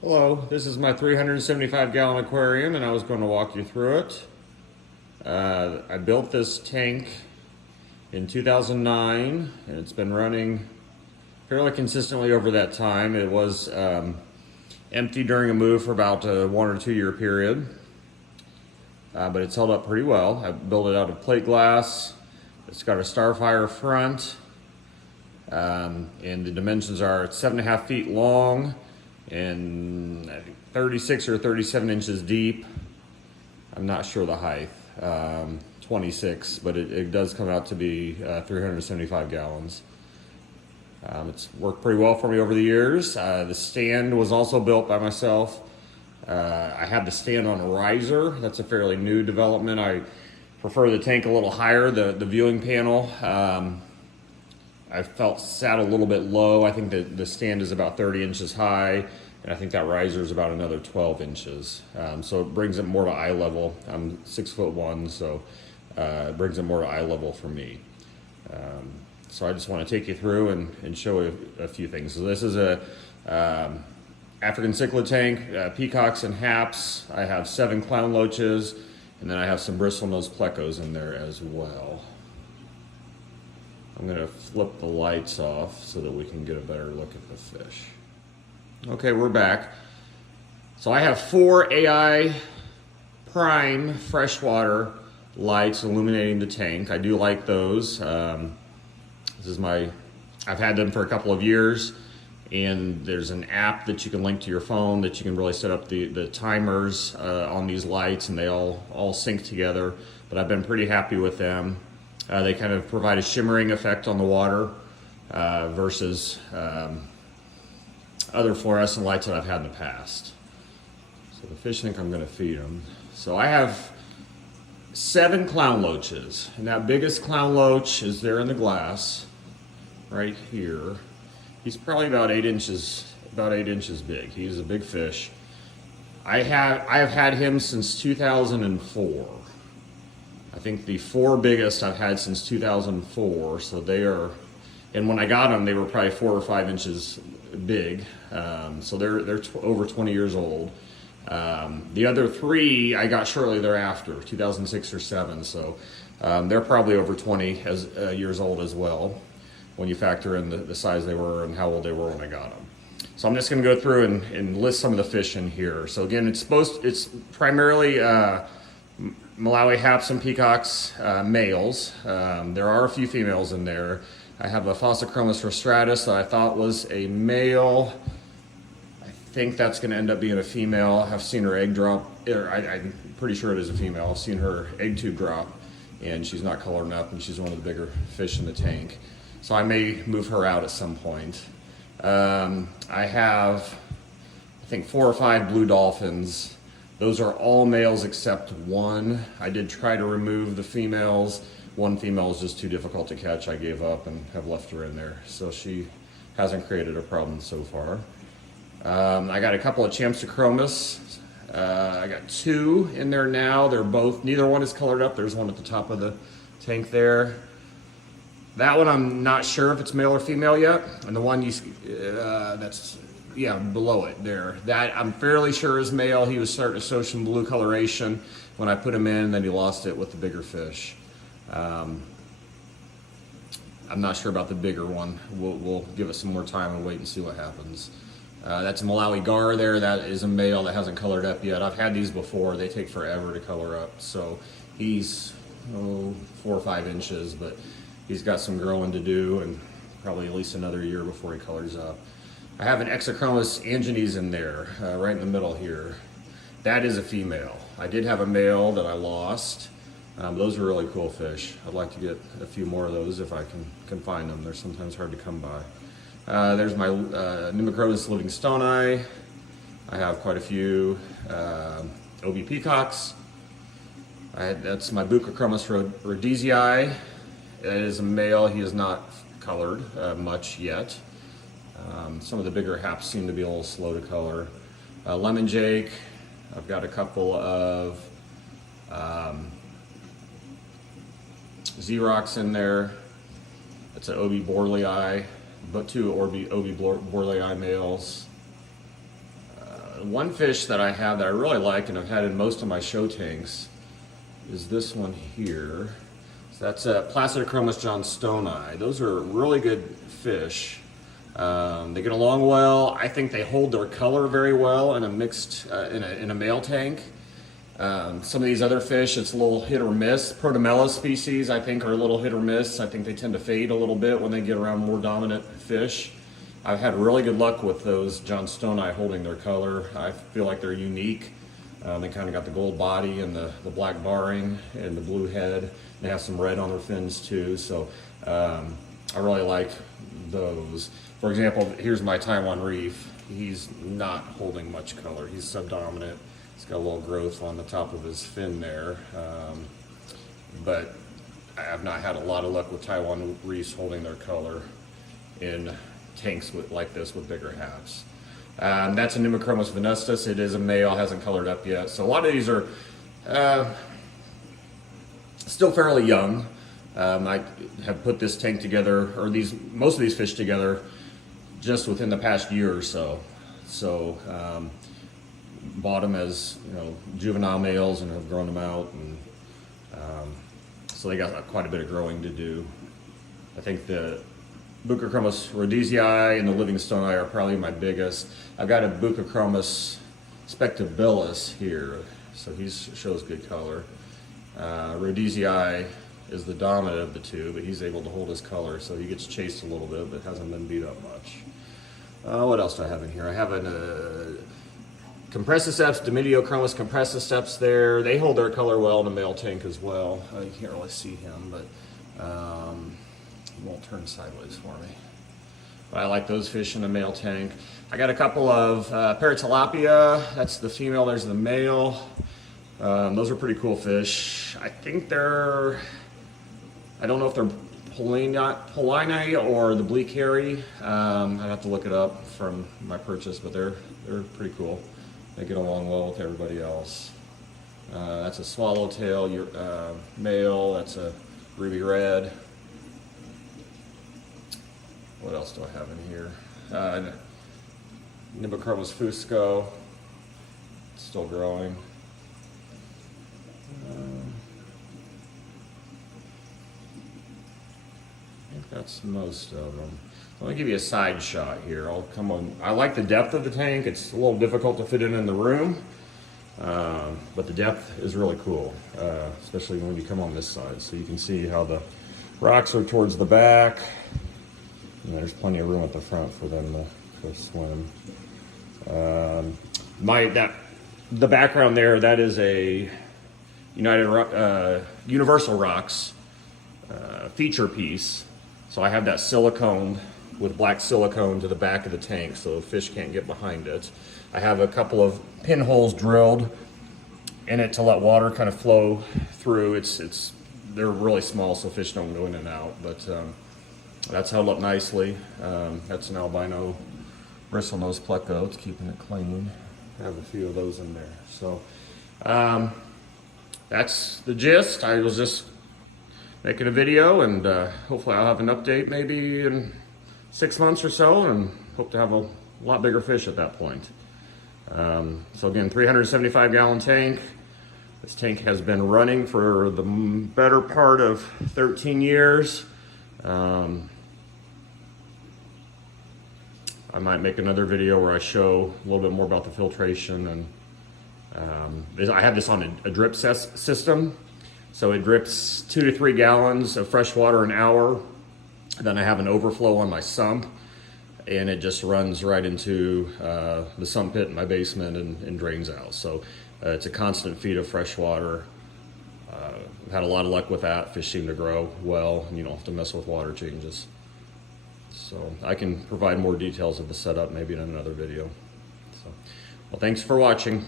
Hello, this is my 375 gallon aquarium and I was going to walk you through it. I built this tank in 2009 and it's been running fairly consistently over that time. It was empty during a move for about a 1 or 2 year period, but it's held up pretty well. I built it out of plate glass. It's got a Starfire front, and the dimensions are 7.5 feet long and I think 36 or 37 inches deep. I'm not sure the height, 26, but it does come out to be 375 gallons. It's worked pretty well for me over the years. The stand was also built by myself. I had the stand on a riser. That's a fairly new development. I prefer the tank a little higher, the viewing panel. I felt sat a little bit low. I think that the stand is about 30 inches high, and I think that riser is about another 12 inches. So it brings it more to eye level. I'm 6'1", so it brings it more to eye level for me. So I just want to take you through and show you a few things. So this is a African cichlid tank, peacocks and haps. I have 7 clown loaches, and then I have some bristlenose plecos in there as well. I'm going to flip the lights off so that we can get a better look at the fish. Okay, we're back. So I have 4 AI prime freshwater lights illuminating the tank. I do like those. I've had them for a couple of years, and there's an app that you can link to your phone that you can really set up the timers on these lights, and they all sync together. But I've been pretty happy with them. They kind of provide a shimmering effect on the water versus other fluorescent lights that I've had in the past. So the fish think I'm going to feed them. So I have 7 clown loaches, and that biggest clown loach is there in the glass right here. He's probably about 8 inches big. He's a big fish. I have had him since 2004. I think the 4 biggest I've had since 2004, so they are, and when I got them, they were probably 4 or 5 inches big, so they're over 20 years old. The other 3 I got shortly thereafter, 2006 or 7, so they're probably over 20 years old as well, when you factor in the size they were and how old they were when I got them. So I'm just going to go through and list some of the fish in here. So again, it's primarily Malawi haps and peacocks, males. There are a few females in there. I have a Phostochromis rostratus that I thought was a male. I think that's going to end up being a female. I've seen her egg drop. I'm pretty sure it is a female. I've seen her egg tube drop, and she's not colored up, and she's one of the bigger fish in the tank. So I may move her out at some point. I have, I think, 4 or 5 blue dolphins. Those are all males except one. I did try to remove the females. One female is just too difficult to catch. I gave up and have left her in there. So she hasn't created a problem so far. I got a couple of Chamstochromis. I got 2 in there now. Neither one is colored up. There's one at the top of the tank there. That one I'm not sure if it's male or female yet. And the one below it there. That I'm fairly sure is male. He was starting to show some blue coloration when I put him in, and then he lost it with the bigger fish. I'm not sure about the bigger one. We'll give it some more time and wait and see what happens. That's a Malawi gar there. That is a male that hasn't colored up yet. I've had these before. They take forever to color up. So he's 4 or 5 inches, but he's got some growing to do and probably at least another year before he colors up. I have an Exochromis angenes in there, right in the middle here. That is a female. I did have a male that I lost. Those are really cool fish. I'd like to get a few more of those if I can find them. They're sometimes hard to come by. There's my Pneumocrotis livingstoni. I have quite a few OB peacocks. That's my Buccochromis rhodesii. That is a male. He is not colored much yet. Some of the bigger haps seem to be a little slow to color. Lemon jake. I've got a couple of Xerox in there. That's an OB borlei, but 2 OB borlei males. one fish that I have that I really like and I've had in most of my show tanks is this one here. So that's a Placidochromis johnstonii. Those are really good fish. They get along well. I think they hold their color very well in a mixed, in a male tank. Some of these other fish, it's a little hit or miss. Protomella species, I think, are a little hit or miss. I think they tend to fade a little bit when they get around more dominant fish. I've had really good luck with those johnstonii holding their color. I feel like they're unique. They kind of got the gold body and the black barring and the blue head. They have some red on their fins too, so I really like those. For example, here's my Taiwan reef. He's not holding much color. He's subdominant. He's got a little growth on the top of his fin there, but I have not had a lot of luck with Taiwan reefs holding their color in tanks like this with bigger halves. That's a Pneumochromis venustus. It is a male, hasn't colored up yet. So a lot of these are still fairly young. I have put this tank together, or most of these fish together, just within the past year or so. So bought them as juvenile males and have grown them out, and so they got quite a bit of growing to do. I think the Buccochromis rhodesii and the Livingstoni are probably my biggest. I've got a Buccochromis spectabilis here, so he shows good color. Rhodesii is the dominant of the two, but he's able to hold his color, so he gets chased a little bit, but hasn't been beat up much. What else do I have in here? I have a Compressiceps, Dimidiochromis compressiceps there. They hold their color well in a male tank as well. You can't really see him, but he won't turn sideways for me. But I like those fish in a male tank. I got a couple of Paratilapia. That's the female, there's the male. Those are pretty cool fish. I think I don't know if they're Polini or the bleak hairy. I'd have to look it up from my purchase, but they're pretty cool. They get along well with everybody else. That's a swallowtail male. That's a ruby red. What else do I have in here? Nimbochromis fusco. Still growing. I think that's most of them. Let me give you a side shot here. I'll come on. I like the depth of the tank. It's a little difficult to fit in the room, but the depth is really cool, especially when you come on this side. So you can see how the rocks are towards the back. And there's plenty of room at the front for them to swim. The background there, that is a Universal Rocks feature piece. So I have that silicone with black silicone to the back of the tank so the fish can't get behind it. I have a couple of pinholes drilled in it to let water kind of flow through. They're really small so fish don't go in and out, but that's held up nicely. That's an albino bristlenose pleco. It's keeping it clean. I have a few of those in there. So that's the gist. I was just making a video, and hopefully I'll have an update maybe in 6 months or so, and hope to have a lot bigger fish at that point. So again, 375 gallon tank. This tank has been running for the better part of 13 years. I might make another video where I show a little bit more about the filtration, and I have this on a drip system. So it drips 2 to 3 gallons of fresh water an hour. Then I have an overflow on my sump, and it just runs right into the sump pit in my basement and drains out. So it's a constant feed of fresh water. I've had a lot of luck with that. Fish seem to grow well, and you don't have to mess with water changes. So I can provide more details of the setup maybe in another video. So, well, thanks for watching.